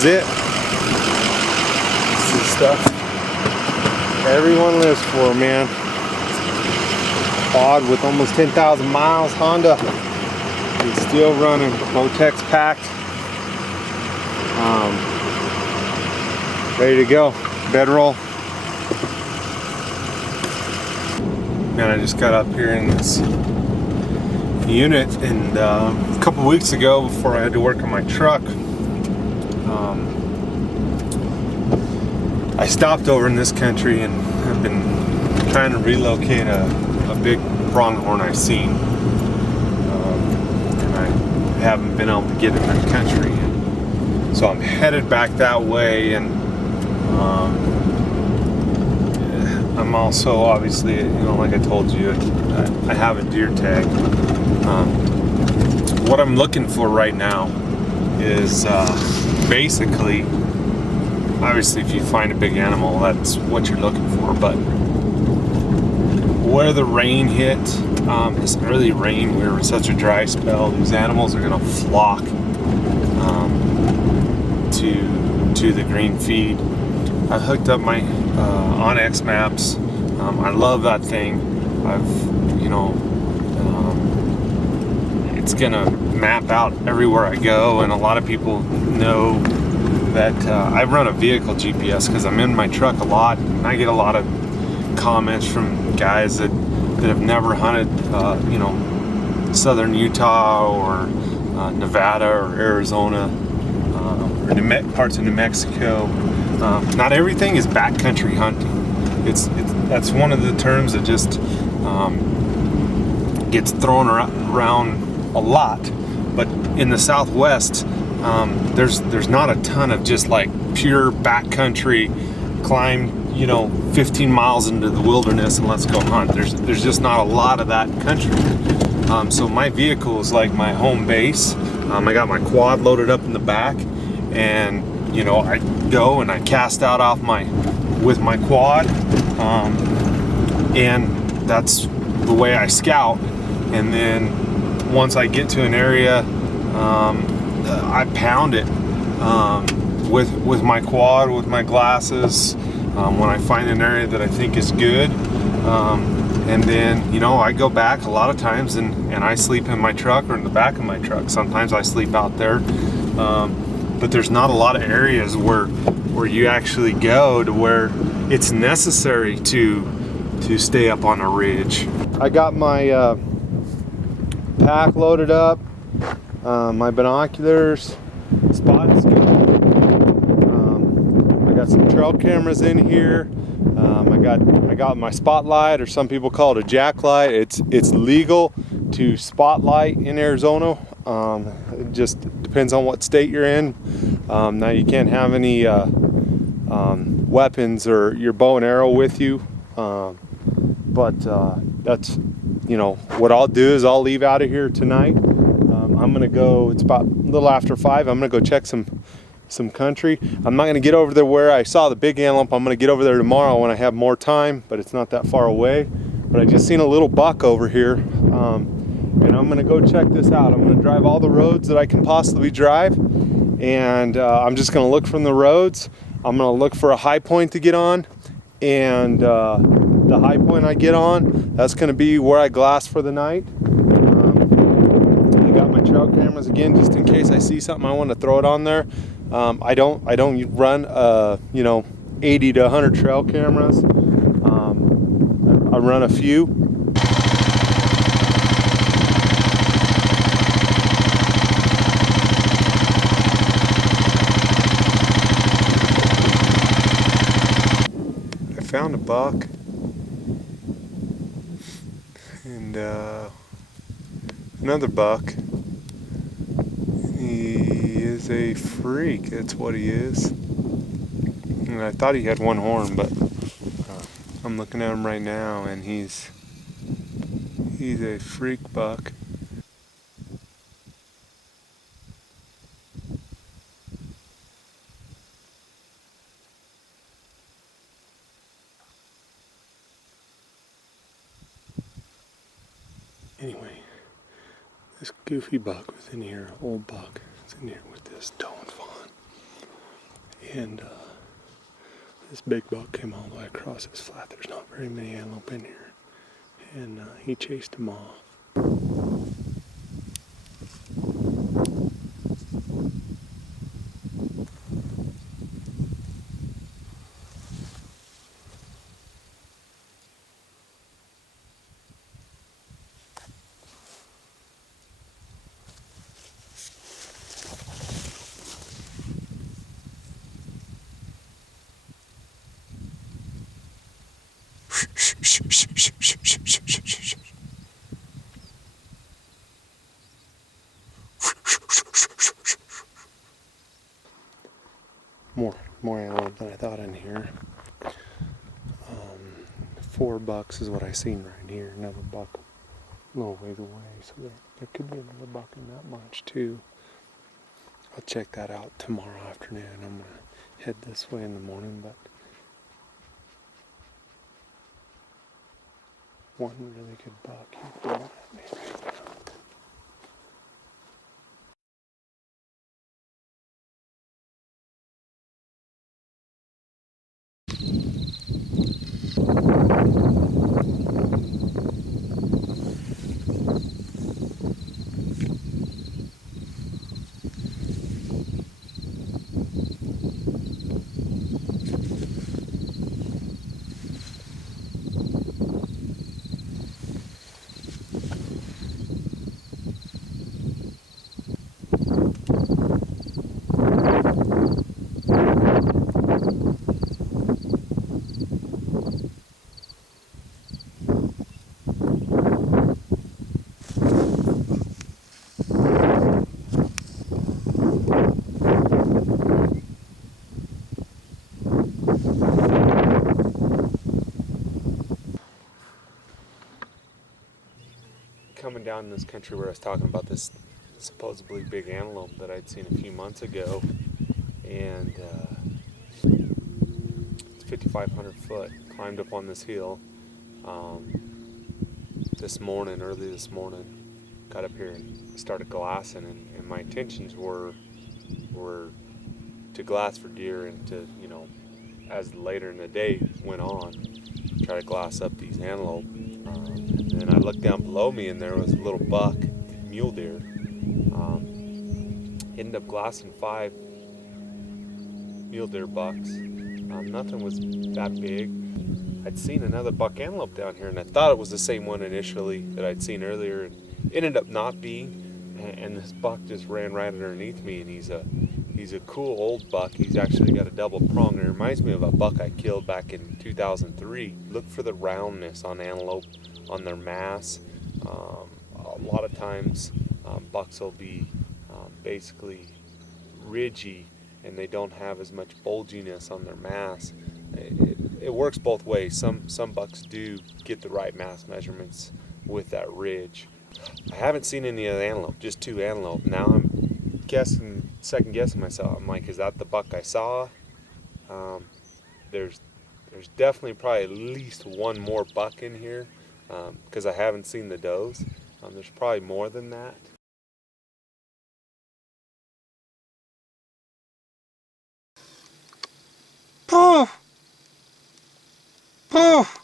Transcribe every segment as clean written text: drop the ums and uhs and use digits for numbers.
is it. This is stuff everyone lives for, man. Quad with almost 10,000 miles, Honda. It's still running, Botex packed. Ready to go, bedroll. Man, I just got up here in this unit, and a couple weeks ago, before I had to work on my truck, I stopped over in this country, and I've been trying to relocate a big pronghorn I seen, and I haven't been able to get in that country. So I'm headed back that way, and I'm also, obviously, you know, like I told you, I have a deer tag. What I'm looking for right now is basically, obviously, if you find a big animal, that's what you're looking for. But where the rain hit, this early rain, we were in such a dry spell, these animals are going to flock to the green feed. I hooked up my Onyx maps. I love that thing. It's gonna map out everywhere I go, and a lot of people know that I run a vehicle GPS because I'm in my truck a lot, and I get a lot of comments from guys that have never hunted, southern Utah or Nevada or Arizona or parts of New Mexico. Not everything is backcountry hunting. That's one of the terms that just gets thrown around a lot. But in the Southwest, there's not a ton of just like pure backcountry, climb 15 miles into the wilderness and let's go hunt. There's just not a lot of that country. So my vehicle is like my home base. I got my quad loaded up in the back, and I go and I cast out with my quad, and that's the way I scout. And then once I get to an area, I pound it with my quad, with my glasses, when I find an area that I think is good. And then I go back a lot of times and I sleep in my truck or in the back of my truck. Sometimes I sleep out there. But there's not a lot of areas where you actually go to where it's necessary to stay up on a ridge. I got my pack loaded up, my binoculars, spot scope. I got some trail cameras in here. I got my spotlight, or some people call it a jack light. It's legal to spotlight in Arizona. It just depends on what state you're in. Now you can't have any weapons or your bow and arrow with you, but that's what I'll do is I'll leave out of here tonight. I'm gonna go, it's about a little after 5. I'm gonna go check some country. I'm not gonna get over there where I saw the big antelope. I'm gonna get over there tomorrow when I have more time, but it's not that far away. But I just seen a little buck over here, and I'm gonna go check this out. I'm gonna drive all the roads that I can possibly drive, and I'm just gonna look from the roads. I'm gonna look for a high point to get on, and the high point I get on, that's gonna be where I glass for the night. I got my trail cameras again, just in case I see something I want to throw it on there. I don't run 80 to 100 trail cameras. I run a few. I found a buck, and another buck. He is a freak, that's what he is. And I thought he had one horn, but I'm looking at him right now, and he's a freak buck. Anyway, this goofy buck was in here, old buck, was in here with this doe and fawn. And this big buck came all the way across this flat. There's not very many antelope in here. And he chased him off. More antelope than I thought in here. 4 bucks is what I seen right here. Another buck a little ways away. So there could be another buck in that much too. I'll check that out tomorrow afternoon. I'm going to head this way in the morning, but one really good buck. He's blowing at me right now. Coming down in this country where I was talking about this supposedly big antelope that I'd seen a few months ago, and it's 5,500 foot. Climbed up on this hill early this morning. Got up here and started glassing, and my intentions were to glass for deer and to, as later in the day went on, try to glass up these antelope. And I looked down below me and there was a little buck, mule deer. Ended up glassing 5 mule deer bucks. Nothing was that big. I'd seen another buck antelope down here and I thought it was the same one initially that I'd seen earlier, and it ended up not being. And this buck just ran right underneath me, and he's a cool old buck. He's actually got a double prong. It reminds me of a buck I killed back in 2003. Look for the roundness on antelope, on their mass. A lot of times bucks will be basically ridgy and they don't have as much bulginess on their mass. It works both ways. Some bucks do get the right mass measurements with that ridge. I haven't seen any of the antelope, just 2 antelope. Now I'm second guessing myself. I'm like, is that the buck I saw? There's definitely probably at least one more buck in here because I haven't seen the does. There's probably more than that. Poof! Poof!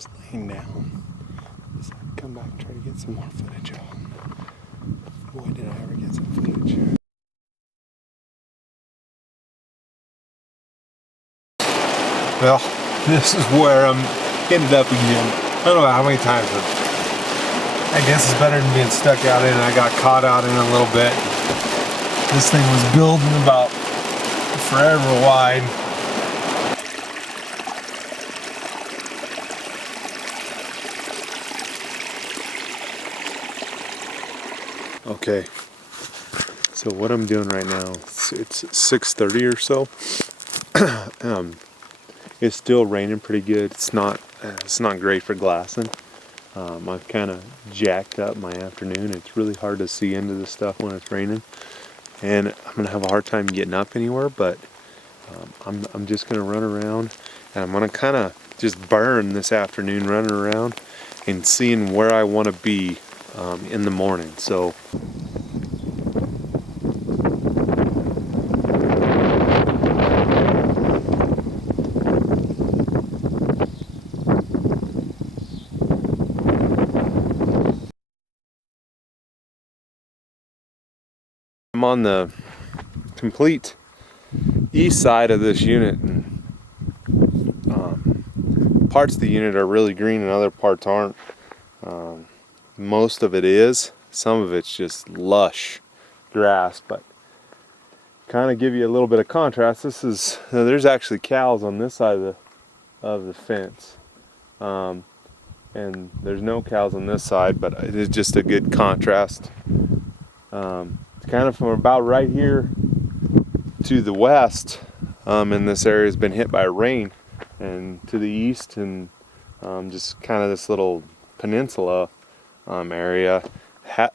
he's laying down. So I come back and try to get some more footage of him. Boy, did I ever get some footage. Well, this is where I'm ended up again. I don't know how many times, but I guess it's better than being stuck out in. I got caught out in a little bit. This thing was building about forever wide. Okay, so what I'm doing right now, it's 6:30 or so. It's still raining pretty good. It's not great for glassing. I've kind of jacked up my afternoon. It's really hard to see into this stuff when it's raining, and I'm gonna have a hard time getting up anywhere. But I'm just gonna run around, and I'm gonna kind of just burn this afternoon running around and seeing where I want to be in the morning. So. I'm on the complete east side of this unit, and parts of the unit are really green and other parts aren't. Most of it is. Some of it's just lush grass, but kind of give you a little bit of contrast. This is there's actually cows on this side of the fence, and there's no cows on this side, but it is just a good contrast. It's kind of from about right here to the west, and this area has been hit by rain, and to the east and just kind of this little peninsula area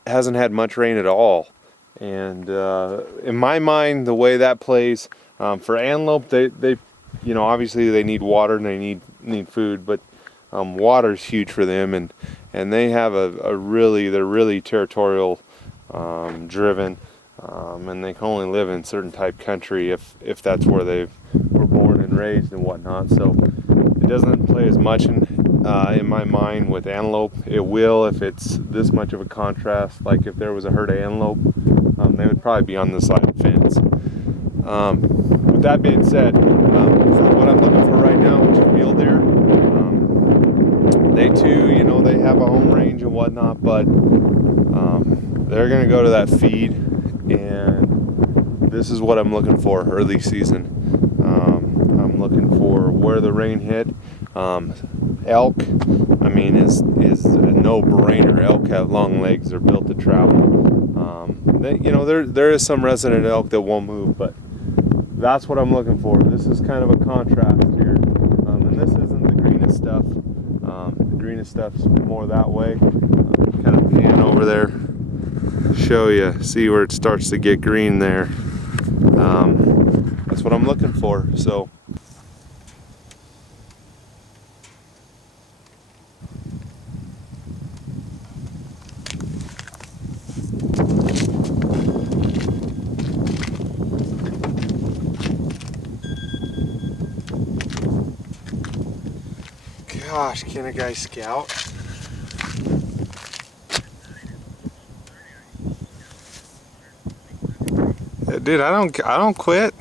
hasn't had much rain at all. And in my mind, the way that plays for antelope, they obviously they need water and they need food, but water is huge for them, and they have they're really territorial driven, and they can only live in certain type country if that's where they were born and raised and whatnot. So it doesn't play as much in my mind with antelope. It will if it's this much of a contrast. Like if there was a herd of antelope, they would probably be on this side of the fence. With that being said, for what I'm looking for right now, which is mule deer, they too, they have a home range and whatnot, but they're gonna go to that feed, and this is what I'm looking for early season. I'm looking for where the rain hit. Elk, I mean, is a no-brainer. Elk have long legs; they're built to travel. There is some resident elk that won't move, but that's what I'm looking for. This is kind of a contrast here, and this isn't the greenest stuff. The greenest stuff's more that way. Kind of pan over there, show you, see where it starts to get green there. That's what I'm looking for. So. Gosh, can a guy scout? Dude, I don't quit.